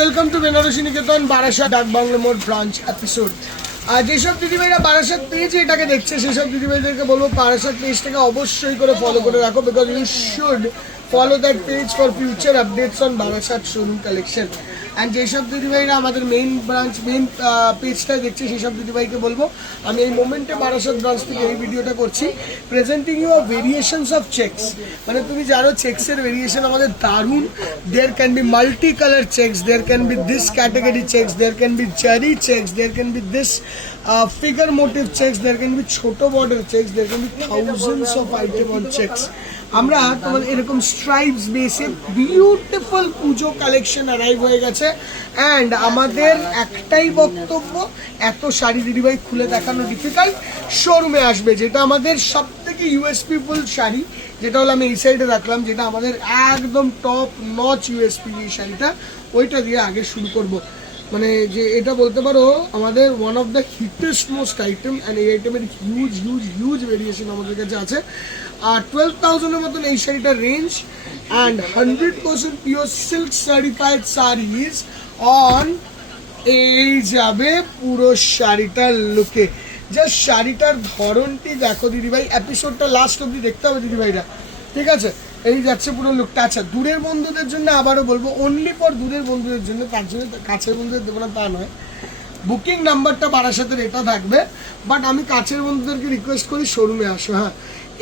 Welcome to Banarasi নিকেতন বারাসাত ডাক bungalow মোড় branch episode. আর যেসব দিদিভাইরা বারাসাত পেজ এটাকে দেখছে সেসব দিদিভাইদেরকে বলবো বারাসাত পেজটাকে অবশ্যই করে ফলো করে রাখো, because you should follow that page for future updates on Barasat showroom collection. And যেসব দিদিভাইরা আমাদের মেইন পেজটাই দেখছে সেসব দিদিভাইকে বলবো আমি এই মোমেন্টে বারাসাত ব্রাঞ্চ থেকে এই ভিডিওটা করছি, presenting you variations of checks. মানে তুমি জানো চেকসের ভেরিয়েশন আমাদের দারুণ। There can be multi colour checks, there can be this category checks, there can be zari checks, there can be this figure motive checks, there can be ছোট border checks, there can be thousands of item on checks. আমরা তোমাদের এরকম stripes বেসে beautiful পুজো collection arrive হয়ে গেছে। And আমাদের একটাই বক্তব্য, এত শাড়ি দিদিভাই খুলে দেখানো ডিফিকাল্ট, শোরুমে আসবে। যেটা আমাদের সব থেকে ইউএসপি ফুল শাড়ি, যেটা হলো আমি এই সাইডে রাখলাম, যেটা আমাদের একদম টপ নচ ইউএসপি এই শাড়িটা, ওইটা দিয়ে আগে শুরু করব। মানে যে এটা বলতে পারো আমাদের one of the hittest most item, and এই আইটেমের হিউজ হিউজ হিউজ ভেরিয়েশন আমাদের কাছে আছে। আর 12,000-এর মতন এই শাড়িটার range, and 100% pure silk certified saris on এই যাবে পুরো শাড়িটার লুকে। জাস্ট শাড়িটার ধরনটি দেখো দিদিভাই, এপিসোডটা লাস্ট অব্দি দেখতে হবে দিদিভাইরা, ঠিক আছে? এই যাচ্ছে পুরো লুকটা। আচ্ছা, দূরের বন্ধুদের জন্য আবারও বলবো, অনলি ফর দূরের বন্ধুদের জন্য, তার জন্য কাছের বন্ধুদের দেবো না তা নয়। বুকিং নাম্বারটা বারাসাতের এটা থাকবে, বাট আমি কাছের বন্ধুদেরকে রিকোয়েস্ট করি শোরুমে আসো। হ্যাঁ,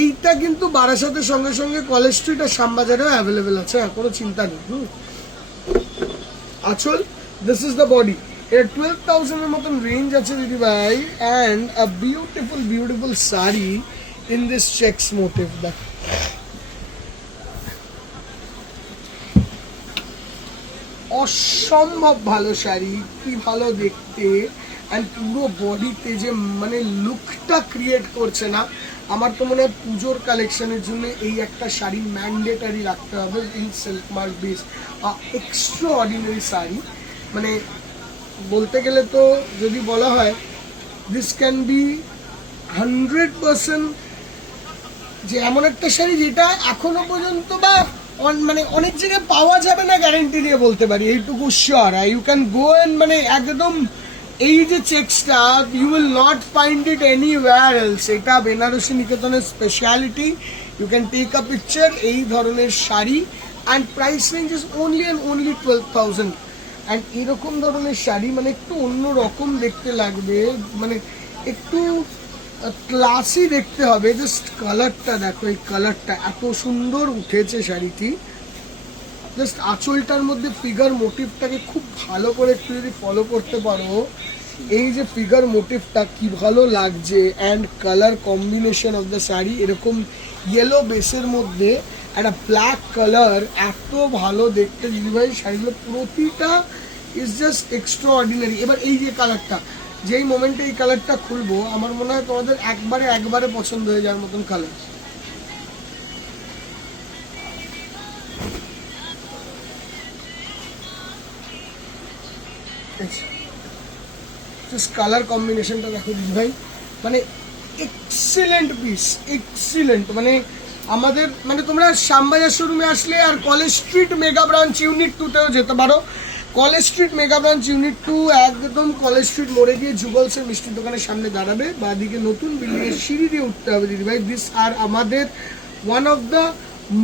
এইটা কিন্তু বারাসাতের সঙ্গে সঙ্গে কলেজ স্ট্রিট আর শ্যামবাজারেও অ্যাভেলেবেল আছে, হ্যাঁ, কোনো চিন্তা নেই। আচল, দিস ইজ দ্য বডি। এর 12,000-এর মতন রেঞ্জ আছে দিদিভাই, and a beautiful beautiful sari in this checks motif. দেখো অসম্ভব ভালো শাড়ি, কি ভালো দেখতে, অ্যান্ড পুরো বডিতে যে মানে লুকটা ক্রিয়েট করছে না, আমার তো মনে হয় পুজোর কালেকশনের জন্য এই একটা শাড়ি ম্যান্ডেটারি রাখতে হবে in silk mark base. Extra ordinary sari, মানে বলতে গেলে তো যদি বলা হয় দিস ক্যান বি 100% যে এমন একটা শাড়ি যেটা এখনো পর্যন্ত বা মানে অনেক জায়গায় পাওয়া যাবে না, গ্যারেন্টি দিয়ে বলতে পারি, এইটুকু sure. You can go and মানে একদম এই যে চেকসটা you will not find it anywhere else. এটা বেনারসি নিকেতনের speciality. You can take a picture এই ধরনের sari, and price range is only and only 12,000। And এরকম ধরনের শাড়ি মানে একটু অন্য রকম দেখতে লাগবে, মানে একটু ক্লাসি দেখতে হবে। জাস্ট কালারটা দেখো, এই কালারটা এত সুন্দর উঠেছে শাড়িটি। জাস্ট আঁচলটার মধ্যে ফিগার মোটিভটাকে খুব ভালো করে একটু যদি ফলো করতে পারো, এই যে ফিগার মোটিভটা কি ভালো লাগছে, and colour combination of the sari, এরকম ইয়েলো বেসের মধ্যে একটা ব্ল্যাক কালার, এত ভালো দেখতে দিদিভাই শাড়িগুলো প্রতিটা ইজ জাস্ট এক্সট্রা অর্ডিনারি। এবার এই যে কালারটা, যেই মোমেন্টে এই কালারটা খুলবো আমার মনে হয় তোমাদের একবারে পছন্দ হয়ে যাওয়ার মতন কালার। জাস্ট কালার কম্বিনেশনটা দেখো দিদি ভাই, মানে এক্সিলেন্ট পিস, এক্সিলেন্ট। মানে আমাদের মানে তোমরা শ্যামবাজার শোরুমে আসলে আর college street mega branch unit 2-তেও যেতে পারো। College street mega branch unit 2 একদম কলেজ স্ট্রিট মোড়ে গিয়ে জুগলসের মিষ্টির দোকানের সামনে দাঁড়াবে, বাদিকে নতুন বিল্ডিংয়ের সিঁড়ি দিয়ে উঠতে হবে দিদিভাই। দিস আর আমাদের one of the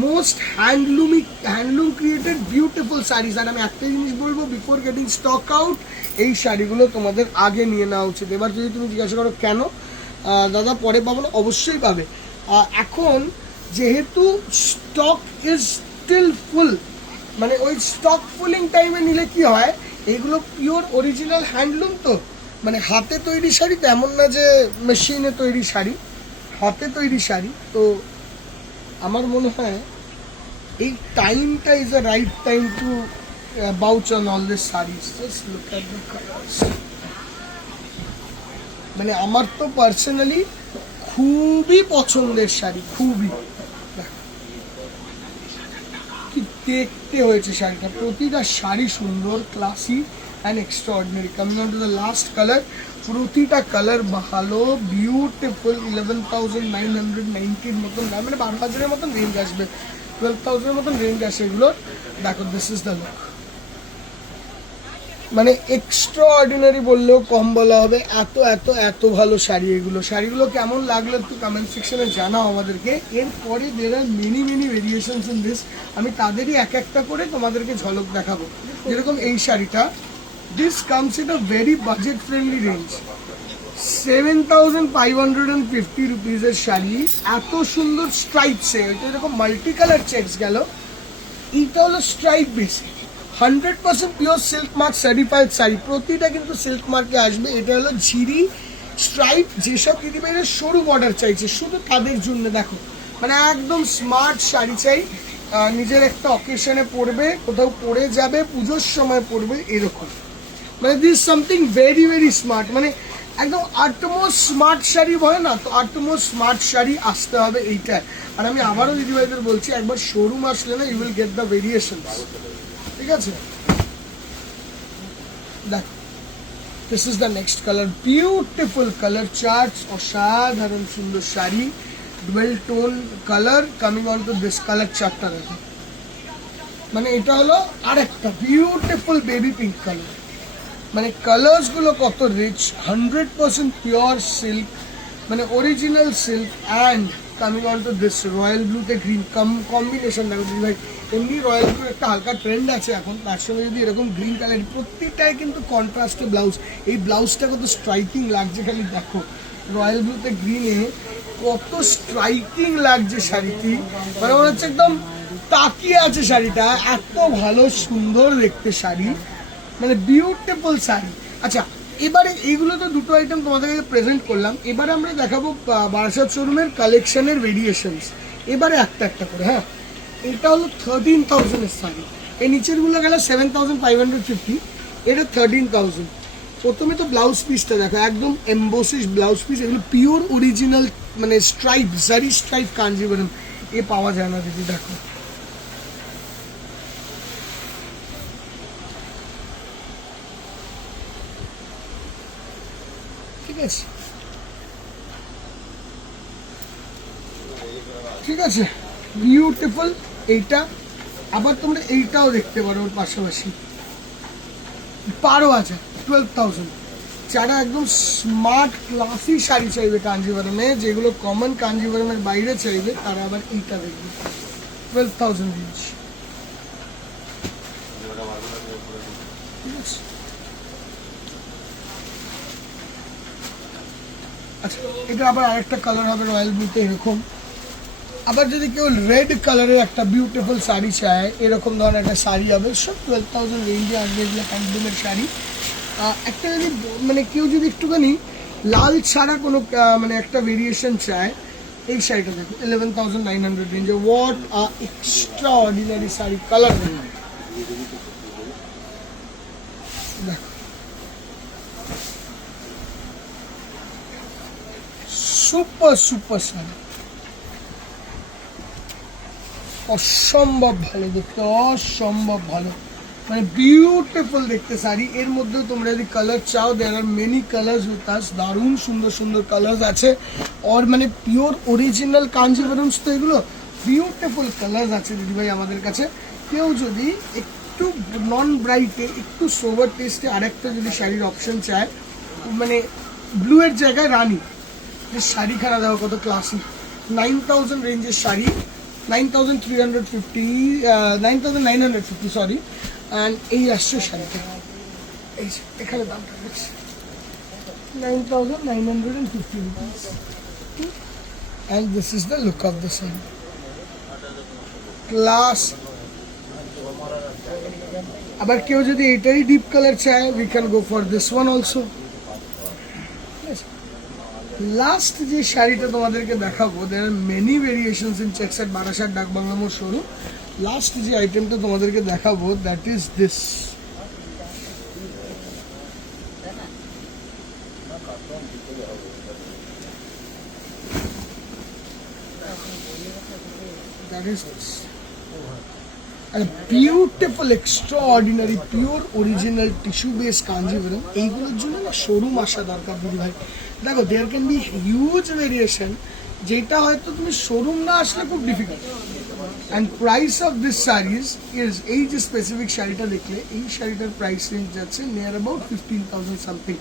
most handloom created beautiful saris. আর আমি একটা জিনিস বলবো, বিফোর গেটিং স্টক আউট এই শাড়িগুলো তোমাদের আগে নিয়ে নেওয়া উচিত। এবার যদি তুমি জিজ্ঞাসা করো কেন দাদা পরে পাবো না, অবশ্যই পাবে। এখন যেহেতু স্টক ইজ স্টিল ফুল, মানে ওই স্টক ফুলিং টাইমে নিলে কি হয়, এইগুলো পিওর অরিজিনাল হ্যান্ডলুম, তো মানে হাতে তৈরি শাড়ি, তো এমন না যে মেশিনে তৈরি শাড়ি, হাতে তৈরি শাড়ি। তো আমার মনে হয় এই টাইমটা is a right time to vouch on all this saris. Just look at the colours. মানে আমার তো পার্সোনালি খুবই পছন্দের শাড়ি, খুবই। কি দেখতে হয়েছে শাড়িটা, প্রতিটা শাড়ি সুন্দর, classy and extra ordinary. Coming on to the last colour, প্রতিটা কালার ভালো, বিউটিফুল। 11,990-এর মতন, মানে 12,000-এর মতন রেঞ্জ আসবে, 12,000-এর মতন রেঞ্জ আসে এগুলোর। দেখো দিস ইজ দ্য লুক। মানে এক্সট্রা অর্ডিনারি বললেও কম বলা হবে, এত এত এত ভালো শাড়ি এগুলো। শাড়িগুলো কেমন লাগলো একটু কমেন্ট সেকশনে জানাও আমাদেরকে। এরপরে there are many variations in this, আমি তাদেরই এক একটা করে তোমাদেরকে ঝলক দেখাবো। যেরকম এই শাড়িটা, this comes in a very budget friendly range, 7550 রুপিজের শাড়ি, এত সুন্দর স্ট্রাইপসে, এটা এরকম মাল্টি কালার চেকস গেল, এইটা হলো স্ট্রাইপ বেসে 100% pure silk mark certified sari, প্রতিটা কিন্তু সিল্ক মার্কে আসবে। এটা হলো ঝিরি স্ট্রাইপ, যেসব দিদিভাইরা সরু বর্ডার চাইছে শুধু তাদের জন্য। দেখো মানে একদম স্মার্ট শাড়ি চাই, নিজের একটা অকেশনে পরবে, কোথাও পরে যাবে, পুজোর সময় পরবে, এরকম। মানে this something very very smart, মানে একদম আটমোস্ট স্মার্ট শাড়ি হয় না, তো আটমোস্ট স্মার্ট শাড়ি আসতে হবে এইটা। আর আমি আবারও দিদিভাইদের বলছি, একবার শোরুম আসলে না you will get the variations, ঠিক আছে? দেখ, this is the next colour, beautiful colour charts, অসাধারণ সুন্দর sari, dual tone colour coming on to this colour চার্টটা দেখো। মানে এটা হলো আরেকটা বিউটিফুল বেবি পিঙ্ক কালার, মানে কালার্সগুলো কত রিচ, 100% পিওর সিল্ক, মানে original silk, and coming on to this royal ব্লুতে গ্রিন কম্বিনেশন। দেখো দিদি ভাই, এমনি রয়্যাল ব্লু একটা হালকা ট্রেন্ড আছে এখন, তার সঙ্গে যদি এরকম গ্রিন কালার, প্রত্যেকটাই কিন্তু কন্ট্রাস্টে ব্লাউজ। এই ব্লাউজটা কত স্ট্রাইকিং লাগছে খালি দেখো, রয়্যাল ব্লুতে গ্রিনে কত স্ট্রাইকিং লাগছে শাড়িটি, মানে মনে হচ্ছে একদম তাকিয়ে আছে শাড়িটা, এত ভালো সুন্দর দেখতে শাড়ি, মানে বিউটিফুল শাড়ি। আচ্ছা, এবারে এইগুলো তো দুটো আইটেম তোমাদের কাছে প্রেজেন্ট করলাম, এবারে আমরা দেখাবো বারাসাত শোরুমের কালেকশনের ভেরিয়েশনস, এবারে একটা একটা করে। হ্যাঁ, এটা হলো 13,000-এর শাড়ি, এই নিচেরগুলো গেল 7,550, এটা 13,000। প্রথমে তো ব্লাউজ পিসটা দেখো, একদম এমবোসিস ব্লাউজ পিস, এগুলো পিওর অরিজিনাল, মানে স্ট্রাইপ, জারি স্ট্রাইপ কাঞ্জিভরম, এ পাওয়া যায় না দিদি। দেখো ঠিক আছে, ঠিক আছে, বিউটিফুল এইটা। আবার তোমরা এইটাও দেখতে পারো ওর পাশাপাশি, 12,000, 12,000। যারা একদম স্মার্ট ক্লাসি শাড়ি চাইবে কাঞ্জিভরমে, যেগুলো কমন কাঞ্জিভরমের বাইরে চাইবে, তারা আবার এইটা দেখবে, 12,000 রেঞ্জ, ঠিক আছে। আচ্ছা, এটা আবার আরেকটা কালার হবে রয়্যাল ব্লুতে এরকম। আবার যদি কেউ রেড কালারের একটা বিউটিফুল শাড়ি চায়, এরকম ধরনের একটা শাড়ি হবে, সব 12,000 রেঞ্জে আসবে, এগুলো হ্যান্ডলুমের শাড়ি। একটা যদি মানে কেউ যদি একটুখানি লাল ছাড়া কোনো মানে একটা ভেরিয়েশন চায়, এই শাড়িটা দেখো 11,900 রেঞ্জে, what extra ordinary sari, colour দেখো, সুপার সুপার শাড়ি, অসম্ভব ভালো দেখতে, অসম্ভব ভালো, মানে বিউটিফুল দেখতে শাড়ি। এর মধ্যেও তোমরা যদি কালার চাও, there are many colours with us, দারুণ সুন্দর সুন্দর কালার্স আছে, আর মানে পিওর অরিজিনাল কাঞ্জিভরমস, তো এগুলো বিউটিফুল কালার্স আছে দিদিভাই আমাদের কাছে। কেউ যদি একটু নন ব্রাইটে, একটু সোভার টেস্টে আরেকটা যদি শাড়ির অপশন চায়, মানে ব্লু এর জায়গায় রানী, যে শাড়িখানা দেখো কত ক্লাসিক, 9,000 রেঞ্জের শাড়ি, 9,350, 9,950 সরি, অ্যান্ড এই আসছে শাড়িটা, এই এখানে দামটা দেখছি 9,950 rupees, and this is the look of the sari, class. আবার কেউ যদি এটাই ডিপ কালার চায়, we can go for this one also. Last যে শাড়িটা তোমাদেরকে দেখাবো, there are many variations in checks at Barasat Dakbangla More showroom. Last যে আইটেমটা তোমাদেরকে দেখাবো, that is this, that is this, beautiful extraordinary pure original tissue base Kanjeevaram. এইগুলোর জন্য না শোরুম আসা দরকার দিদি ভাই। দেখো, there can be huge variation, যেটা হয়তো তুমি শোরুম না আসলে খুব difficult, and price of this saris is, এই যে স্পেসিফিক শাড়িটা দেখলে, এই শাড়িটার প্রাইস রেঞ্জ যাচ্ছে নিয়ার অ্যাবাউট 15,000 সামথিং।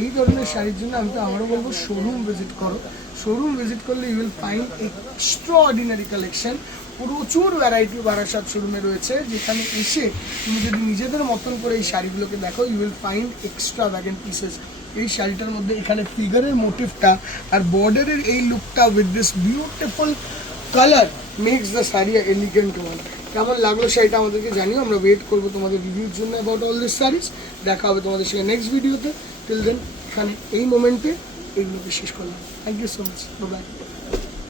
এই ধরনের শাড়ির জন্য আমি তো আবারও বলবো শোরুম ভিজিট করো। শোরুম ভিজিট করলে you will find extraordinary collection. প্রচুর ভ্যারাইটি বারাসাত শোরুমে রয়েছে, যেখানে এসে তুমি যদি নিজেদের মতন করে এই শাড়িগুলোকে দেখো, you will find extravagant pieces. এই শাড়িটার মধ্যে এখানে ফিগারের মোটিভটা আর বর্ডারের এই লুকটা with this beautiful colour makes the sari elegant one. কেমন লাগলো শাড়িটা আমাদেরকে জানিও, আমরা ওয়েট করবো তোমাদের রিভিউর জন্য অ্যাবাউট অল দিস শাড়িজ। দেখা হবে তোমাদের সঙ্গে নেক্সট ভিডিওতে। টিল দেন এখানে এই মোমেন্টে এইগুলোকে শেষ করলাম। Thank you so much, bye by.